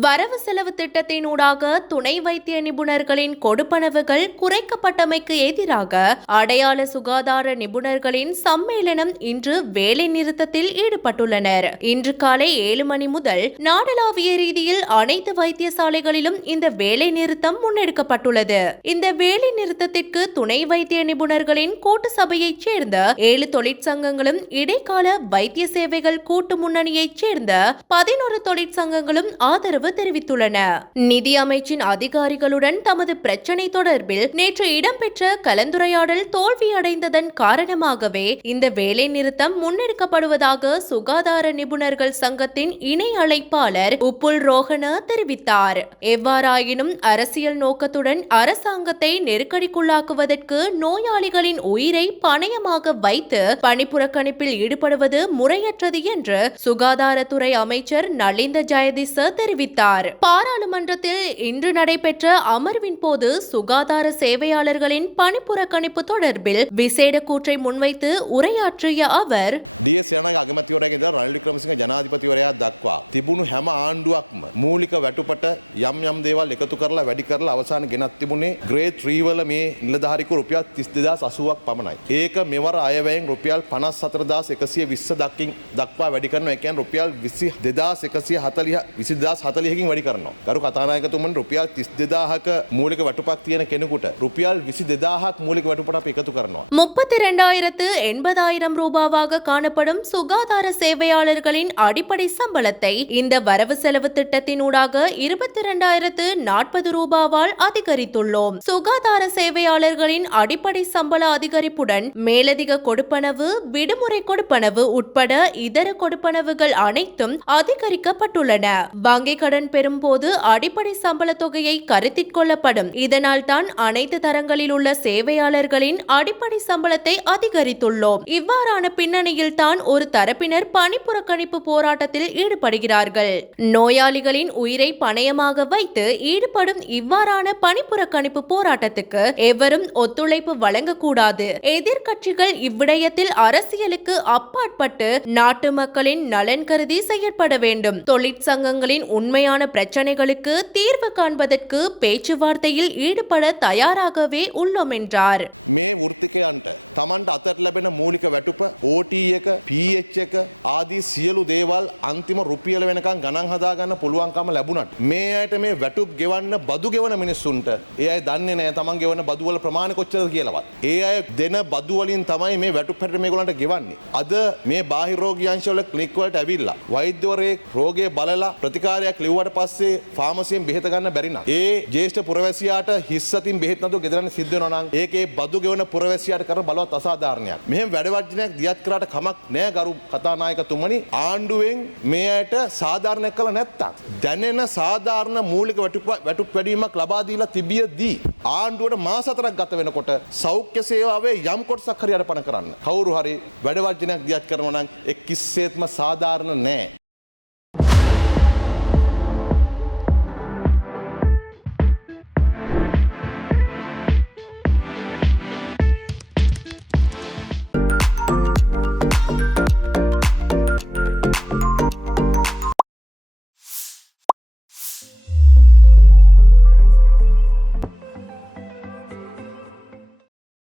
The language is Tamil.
வரவு செலவு திட்டத்தினூடாக துணை வைத்திய நிபுணர்களின் கொடுப்பனவுகள் குறைக்கப்பட்டமைக்கு எதிராக அடையாள சுகாதார நிபுணர்களின் சம்மேளனம் இன்று வேலை நிறுத்தத்தில் ஈடுபட்டுள்ளனர். இன்று காலை 7 மணி முதல் நாடளாவிய ரீதியில் அனைத்து வைத்தியசாலைகளிலும் இந்த வேலை நிறுத்தம் முன்னெடுக்கப்பட்டுள்ளது. இந்த வேலை நிறுத்தத்திற்கு துணை வைத்திய நிபுணர்களின் கூட்டு சபையைச் சேர்ந்த 7 தொழிற்சங்கங்களும் இடைக்கால வைத்திய சேவைகள் கூட்டு முன்னணியைச் சேர்ந்த 11 தொழிற்சங்கங்களும் ஆதரவு தெரிவித்துள்ளன. நிதி அமைச்சின் அதிகாரிகளுடன் தமது பிரச்சினை தொடர்பில் நேற்று இடம்பெற்ற கலந்துரையாடல் தோல்வியடைந்ததன் காரணமாகவே இந்த வேலை நிறுத்தம் முன்னெடுக்கப்படுவதாக சுகாதார நிபுணர்கள் சங்கத்தின் இணை அழைப்பாளர் உப்புல் ரோஹன தெரிவித்தார். எவ்வாறாயினும் அரசியல் நோக்கத்துடன் அரசாங்கத்தை நெருக்கடிக்குள்ளாக்குவதற்கு நோயாளிகளின் உயிரை பணயமாக வைத்து பணிப்புறக்கணிப்பில் ஈடுபடுவது முறையற்றது என்று சுகாதாரத்துறை அமைச்சர் நலிந்த ஜெயதிச தெரிவித்தார். பாராளுமன்றத்தில் இன்று நடைபெற்ற அமர்வின் போது சுகாதார சேவையாளர்களின் பணிப்புறக்கணிப்பு தொடர்பில் விசேட கூற்றை முன்வைத்து உரையாற்றிய அவர், ඩීඑස් අගමැතිවරයාගේ ඉඳලා රනිල් වික්‍රමසිංහ ජනාධිපතිවරයා දක්වා තිබුණු හැම ආණ්ඩුවක්ම මූලික වැටුපට යම් දේවල් එකතු කරලා වැඩි කරලා අවසාන ගෙනත් තිබුණේ ග්‍රේඩ් 3 වල මේ නිලධාරිකු රුපියල් 32080ක් පමණයි. ඒක මෙවර අයවැයෙන් රුපියල් 54120 දක්වා වැඩි කරනවා. ඒ කියන්නේ රුපියල් 22140කින් වැඩි කරනවා. ගරු කතානායකතුමන් රුපියල් 32000ක මූලික වැටුපක් තියෙන කෙනෙකුට රුපියල් 22000ක් මූලික වැටුපට අපි එකතු කරනවා. 32,80,000 ரூபாவாக காணப்படும் சுகாதார சேவையாளர்களின் அடிப்படை சம்பளத்தை இந்த வரவு செலவு திட்டத்தினூடாக 22,040 ரூபாவால் அதிகரித்துள்ளோம். சுகாதார சேவையாளர்களின் அடிப்படை சம்பள அதிகரிப்புடன் மேலதிக கொடுப்பனவு, விடுமுறை கொடுப்பனவு உட்பட இதர கொடுப்பனவுகள் அனைத்தும் அதிகரிக்கப்பட்டுள்ளன. வங்கி கடன் பெறும் போது அடிப்படை சம்பள தொகையை கருத்தில் கொள்ளப்படும். இதனால் தான் அனைத்து தரங்களில் உள்ள சேவையாளர்களின் அடிப்படை சம்பளத்தை அதிகரித்துள்ளோம். இவ்வாறான பின்னணியில் தான் ஒரு தரப்பினர் பணிப்புறக்கணிப்பு போராட்டத்தில் ஈடுபடுகிறார்கள். நோயாளிகளின் உயிரை பணயமாக வைத்து ஈடுபடும் இவ்வாறான பணிப்புறக்கணிப்பு போராட்டத்துக்கு எவரும் ஒத்துழைப்பு வழங்கக்கூடாது. எதிர்க்கட்சிகள் இவ்விடயத்தில் அரசியலுக்கு அப்பாற்பட்டு நாட்டு மக்களின் நலன் கருதி செயற்பட வேண்டும். தொழிற்சங்கங்களின் உண்மையான பிரச்சனைகளுக்கு தீர்வு காண்பதற்கு பேச்சுவார்த்தையில் ஈடுபட தயாராகவே உள்ளோம் என்றார். මේ වෘත්තිකයන්ට තමන්ට අතට ලැබෙන මූලික වැටුප OT එක PH එක ආදී සියලු දේවල් අන්තිම රුපියල වෙනකන් ගණන් හදාගන්න පුළුවන්කම ලැබුණත් මේ අයට මේ වැටුප් ගෙවන්න බදු ගෙවන මිනිස්සුන්ට ඒ අය දන්නේ නැහැ තමන් ගෙවන බදු වල ප්‍රමාණය කොච්චරද කියලාවත්. ඒ අය දෙන බදු වලින් තමයි මේ වැටුප් හැටි මේගොල්ලන්ට ගෙවන්නේ. අද මේ බාහිර රෝගී අංශ වල ක්ලිනික් වලට ඇවිල්ලා වෛද්‍යවරයෙක් රෝගේ බලලා ප්‍රතිකාරයක් ලිව්වට පස්සේ ෆාමසියෙන් බෙහෙත ගන්න බැරි නම් ඒ ජ්‍යෙෂ්ඨ පුරවැසියාට හිස්සතින් බෙහෙත් නැතුව ගෙදරන්න සිද්ධ වෙනවා නම් ඒකේ බදු ගෙවන පුරවැසියාට කරන බලවත් අසාධාරණයක්. මෙහෙම වැඩ වර්ජනයක් දියත් කරාට කමක් නෑ ගරු කතානායකතුමනි. ආණ්ඩුවෙන් මේ අයට සාධාරණයක් කළ නැත්තම් දැනෙන සාධාරණ මූලික වැටුප් වැඩිවීමක් ලබා දීලා තිබියදී ආණ්ඩුවට මාස 4ක් ගත වෙනකොට සෞඛ්‍ය සේවාවේ යම් කොටසක් හරි අරපණ කරන්න. කවුරු හරි වැඩ වර්ජනයක් දියත් කරනවා නම් ඒ කිසිසේත්ම සාධාරණ නෑ.